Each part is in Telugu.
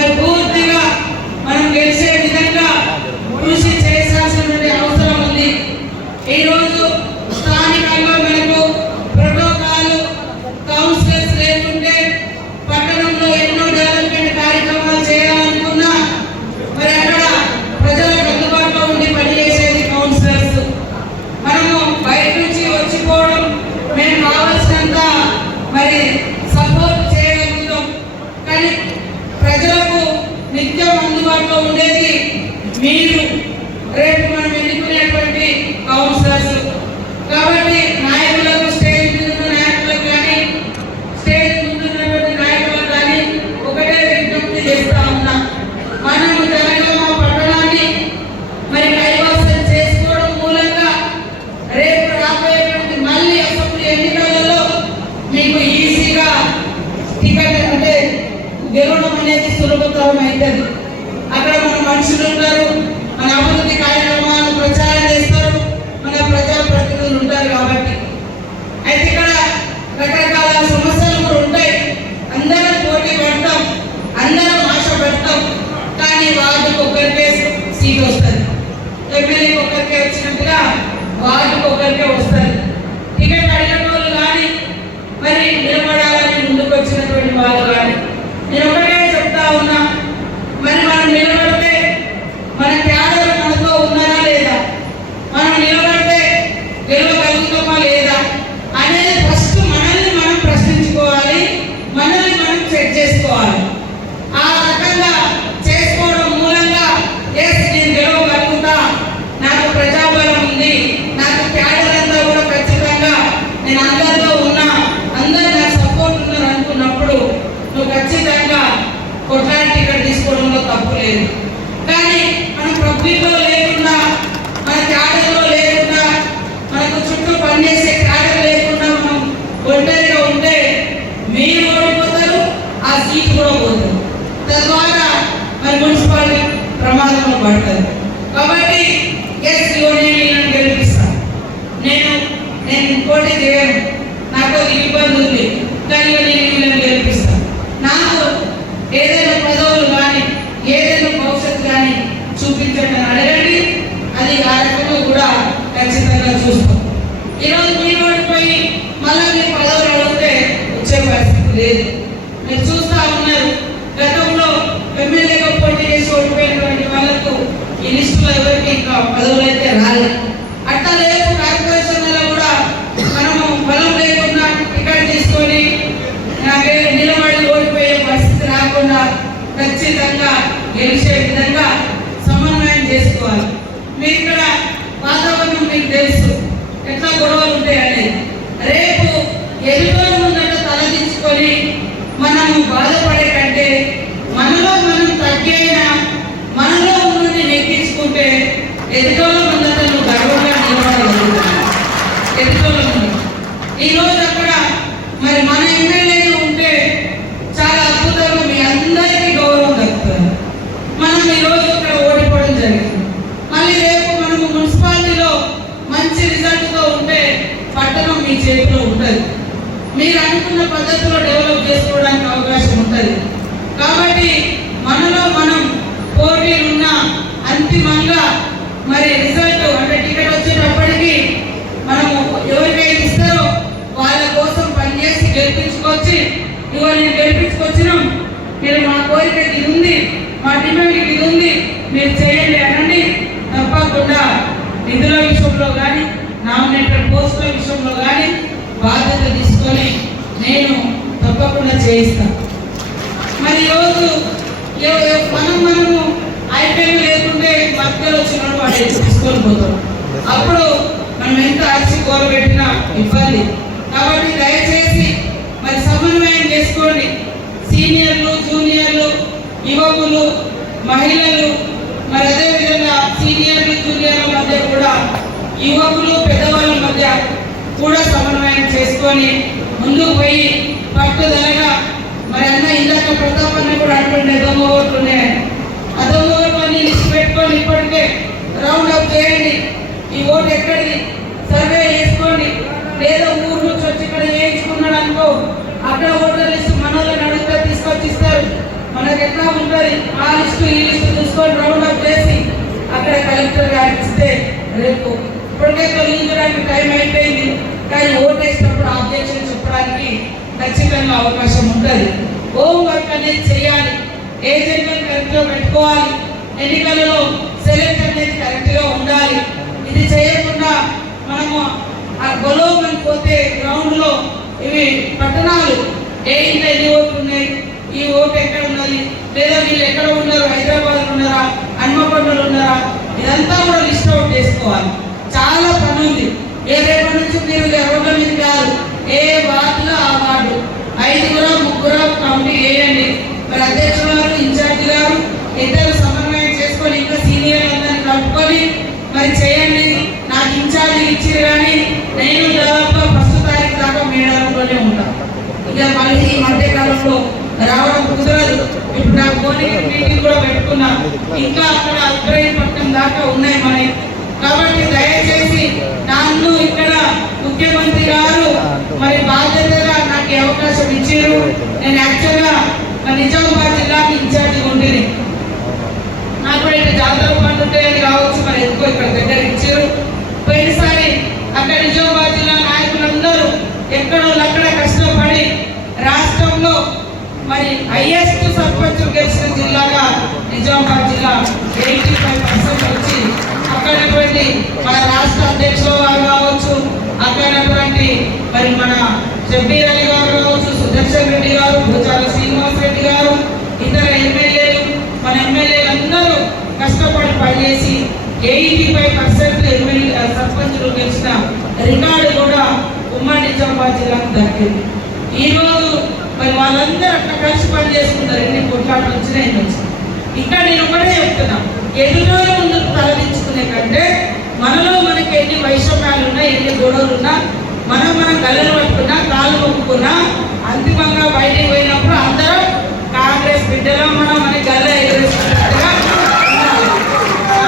Aleluia. మరి నిలబడాలని ముందుకు వచ్చినటువంటి వారు ಮಾಡ್ತಾ ಇದ್ದಾರೆ médico చేస్తాం. మరి ఈరోజు మనం మనము ఐపీఎల్ లేకుంటే మధ్యలో వచ్చినప్పుడు వాళ్ళు తీసుకొని పోతాం. అప్పుడు మనం ఎంత అరిచి కోరబెట్టినా ఇబ్బంది. కాబట్టి దయచేసి మరి సమన్వయం చేసుకోండి. సీనియర్లు జూనియర్లు యువకులు మహిళలు మరి అదేవిధంగా సీనియర్లు జూనియర్ల మధ్య కూడా యువకులు పెద్దవాళ్ళ మధ్య కూడా సమన్వయం చేసుకొని ముందుకు పోయి పట్టుదలగా మరి అన్న ఇందాక ప్రతాప్ అన్న కూడా అంటుండే దొంగ ఓట్లు ఆ దొంగ ఓట్లన్నీ లిస్ట్ పెట్టుకొని ఇప్పటికే రౌండ్ అప్ చేయండి. ఈ ఓటు ఎక్కడిది? సర్వే చేసుకోండి. లేదా ఊరు నుంచి వచ్చి ఇక్కడ వేయించుకున్నాడు అనుకో అక్కడ ఓటర్ లిస్ట్ మనల్ని వాళ్ళని తీసుకొచ్చి ఇస్తారు. మనకు ఎట్లా ఉంటుంది? ఆ లిస్టు ఈ లిస్టు చూసుకొని రౌండ్ అప్ చేసి అక్కడ కలెక్టర్ గారికి ఇస్తే రేపు ఇప్పటికే తొలగించడానికి టైం అయిపోయింది. కానీ ఓటేసినప్పుడు ఆబ్జెక్షన్ చెప్పడానికి ఖచ్చితంగా అవకాశం ఉంటుంది. హోమ్ వర్క్ అనేది చేయాలి. ఏజెంట్లను కరెక్ట్గా పెట్టుకోవాలి. ఎన్నికలలో సెలెక్ట్ అనేది కరెక్ట్గా ఉండాలి. ఇది చేయకుండా మనము ఆ గొలవమని పోతే గ్రౌండ్లో ఇవి పట్టణాలు. ఏ ఇంట్లో ఎన్ని ఓట్లు ఉన్నాయి? ఈ ఓటు ఎక్కడ ఉన్నది? లేదా వీళ్ళు ఎక్కడ ఉన్నారు? హైదరాబాద్ ఉన్నారా? హన్మకొండలో ఉన్నారా? ఇదంతా కూడా లిస్ట్ అవుట్ చేసుకోవాలి. చాలా పని ఉంది ఏ రేపటి నుంచి మీరు రోడ్ల మీద కాదు ఏ వార్డులో ఆ వార్డు? ఐదుగురు ముగ్గురు కమిటీ వేయండి మరి అధ్యక్షులు గారు ఇన్ఛార్జి గారు ఇద్దరు సమన్వయం చేసుకొని ఇంకా సీనియర్ అందరిని కలుపుకొని మరి చేయండి. నాకు ఇన్ఛార్జి ఇచ్చిరు కానీ నేను దాదాపు ఫస్ట్ తారీఖు దాకా మేడారంలోనే ఉంటాను ఇక మళ్ళీ ఈ మధ్యకాలంలో రావడం కుదరదు. ఇప్పుడు నా కోరిక మీటింగ్ కూడా పెట్టుకున్నా. ఇంకా అక్కడ ఇబ్రాహీంపట్నం దాకా ఉన్నాయి మనవి కాబట్టి దయచేసి నన్ను ఇక్కడ ముఖ్యమంత్రి గారు మరి బాధ్యతగా నాకు అవకాశం ఇచ్చారు. నేను యాక్చువల్గా మరి నిజామాబాద్ జిల్లాకి ఇన్ఛార్జిగా ఉండేది నాకు కూడా ఇక్కడ జాతర పండు ఉంటాయని కావచ్చు మరి ఎందుకో ఇక్కడ దగ్గర ఇచ్చారు. పోయినసారి అక్కడ నిజామాబాద్ జిల్లా నాయకులందరూ ఎక్కడో అక్కడ కష్టపడి రాష్ట్రంలో మరి హైయెస్ట్ సర్పంచ్ గెలిచిన జిల్లాగా నిజామాబాద్ జిల్లా ఎయిటీ ఫైవ్ అక్కడటువంటి మన రాష్ట్ర అధ్యక్షులు వారు కావచ్చు అక్కడటువంటి మరి మన షబ్బీర్ అలీ గారు కావచ్చు సుదర్శన్ రెడ్డి గారు భూచాల శ్రీనివాస్ రెడ్డి గారు ఇతర ఎమ్మెల్యేలు మన ఎమ్మెల్యేలు అందరూ కష్టపడి పనిచేసి ఎయిటీ ఫైవ్ పర్సెంట్ ఎమ్మెల్యే సర్పంచులు గెలిచిన రికార్డు కూడా ఉమ్మడి నిజామాబాద్ జిల్లాకు దక్కింది. ఈ రోజు మరి వాళ్ళందరూ అట్లా కలిసి పని చేసుకుంటారు ఎన్ని కొట్లాట్లు వచ్చినా ఎన్ని వచ్చినాయి ఇక్కడ నేను ఒకటే చెప్తున్నా. ఎదురు మనలో మనకి ఎన్ని వైషమ్యాలు ఉన్నా ఎన్ని గొడవలు ఉన్నా మనం మనం గల్లలు పట్టుకున్నా కాళ్ళు మొక్కుకున్నా అంతిమంగా బయటికి పోయినప్పుడు అందరం కాంగ్రెస్ బిడ్డలో మనం మన గల్ల ఎగరేసుకున్నట్టుగా ఉండాలి. ఆ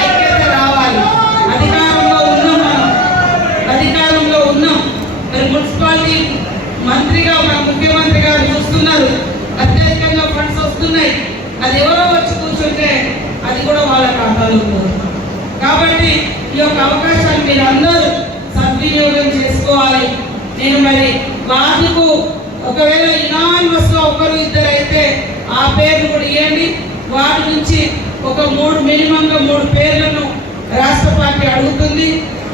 ఐక్యత రావాలి. అధికారంలో ఉన్నాం మనం. అధికారంలో ఉన్నాం. మరి మున్సిపాలిటీ మంత్రిగా మన ముఖ్యమంత్రి గారు చూస్తున్నారు అత్యధికంగా ఫండ్స్ వస్తున్నాయి అది ఎవరో వచ్చి కూర్చుంటే అది కూడా వాళ్ళ ఖాతాలో పోతుంది కాబట్టి ఈ యొక్క అవకాశాన్ని మీరు అందరూ సద్వినియోగం చేసుకోవాలి. నేను మరి వాటికు ఒకవేళ ఇనానిమస్గా ఒకరు ఇద్దరు అయితే ఆ పేర్లు కూడా ఇవ్వండి వాటి నుంచి ఒక మూడు మినిమంగా మూడు పేర్లను రాష్ట్ర పార్టీ అడుగుతుంది.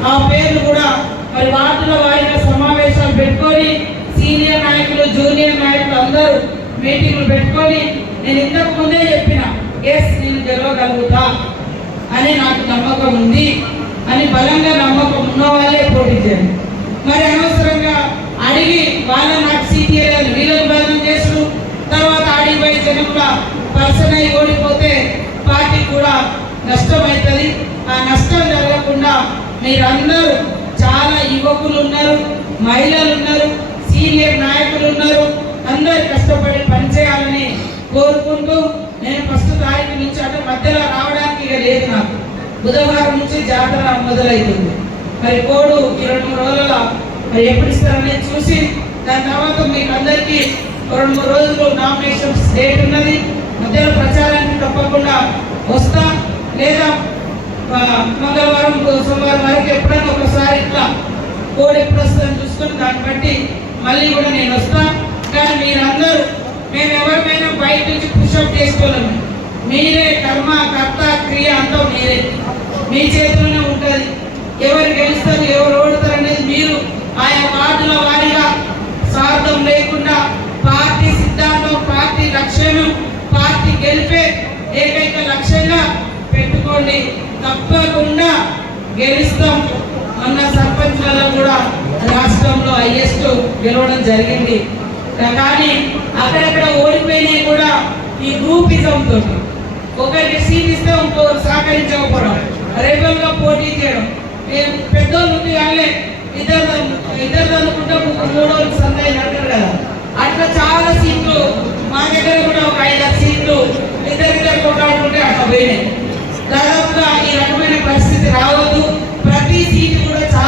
ఆ పేర్లు కూడా మరి వార్డుల వారిగా సమావేశాలు పెట్టుకొని సీనియర్ నాయకులు జూనియర్ నాయకులు అందరూ మీటింగ్లు పెట్టుకొని నేను ఇంతకు ముందే చెప్పిన ఎస్ నేను గెలవగలుగుతా అని నాకు నమ్మకం ఉంది అని బలంగా నమ్మకం ఉన్న వాళ్ళే పోటీ చేయండి మరి అనవసరంగా అడిగి వాళ్ళ నాకు సీటీఎల్ వీళ్ళని బలం చేసుడు తర్వాత ఆడిపోయి జనంల పర్సన్ అయి ఓడిపోతే పార్టీ కూడా నష్టమవుతుంది ఆ నష్టం జరగకుండా మీరందరూ చాలా యువకులు ఉన్నారు మహిళలు ఉన్నారు సీనియర్ నాయకులు ఉన్నారు అందరు కష్టపడి పనిచేయాలని కోరుకుంటూ నేను ఫస్ట్ తారీఖు నుంచి అంటే మధ్యలో రావడానికి ఇక లేదు నాకు. బుధవారం నుంచి జాతర మొదలవుతుంది మరి కోడు ఈ రెండు మూడు రోజుల మరి ఎప్పుడు ఇస్తారనేది చూసి దాని తర్వాత మీకు అందరికీ రెండు మూడు రోజులు నామినేషన్ డేట్ ఉన్నది. మధ్యలో ప్రచారం తప్పకుండా వస్తా. లేదా మంగళవారం సోమవారం వరకు ఎప్పుడైనా ఒకసారి ఇట్లా కోడ్ ఎప్పుడు వస్తుందని చూసుకొని దాన్ని బట్టి మళ్ళీ కూడా నేను వస్తా. కానీ మీరందరూ మేము ఎవరిమైనా బయట నుంచి పుషప్ చేసుకోలేము. మీరే కర్మ కర్త క్రియ అంతా మీరే. మీ చేతిలోనే ఉంటుంది. ఎవరు గెలుస్తారు ఎవరు ఓడతారు అనేది మీరు ఆయా వార్డులో వారీగా స్వార్థం లేకుండా పార్టీ సిద్ధాంతం పార్టీ లక్ష్యం పార్టీ గెలిపే ఏకైక లక్ష్యంగా పెట్టుకోండి తప్పకుండా గెలుస్తాం మొన్న సర్పంచ్లలో కూడా రాష్ట్రంలో హైయెస్ట్ గెలవడం జరిగింది. కానీ అక్కడక్కడ ఓడిపోయినాయి కూడా ఈ గ్రూపిజంతో తోటి ఒకరికి సీట్ ఇస్తే ఇంకో సహకరించకపోవడం రేపల్గా పోటీ చేయడం. నేను పెద్దోళ్ళు ఉండి వాళ్ళే ఇద్దరు ఇద్దరు అనుకుంటే మూడోళ్ళు సందేహం అంటారు కదా. అట్లా చాలా సీట్లు మా దగ్గర కూడా ఒక ఐదు లక్ష సీట్లు ఇద్దరిద్దరు కొట్లాడుకుంటే అట్లా పోయినాయి. దాదాపుగా ఈ రకమైన పరిస్థితి రావద్దు. ప్రతి సీటు కూడా చాలా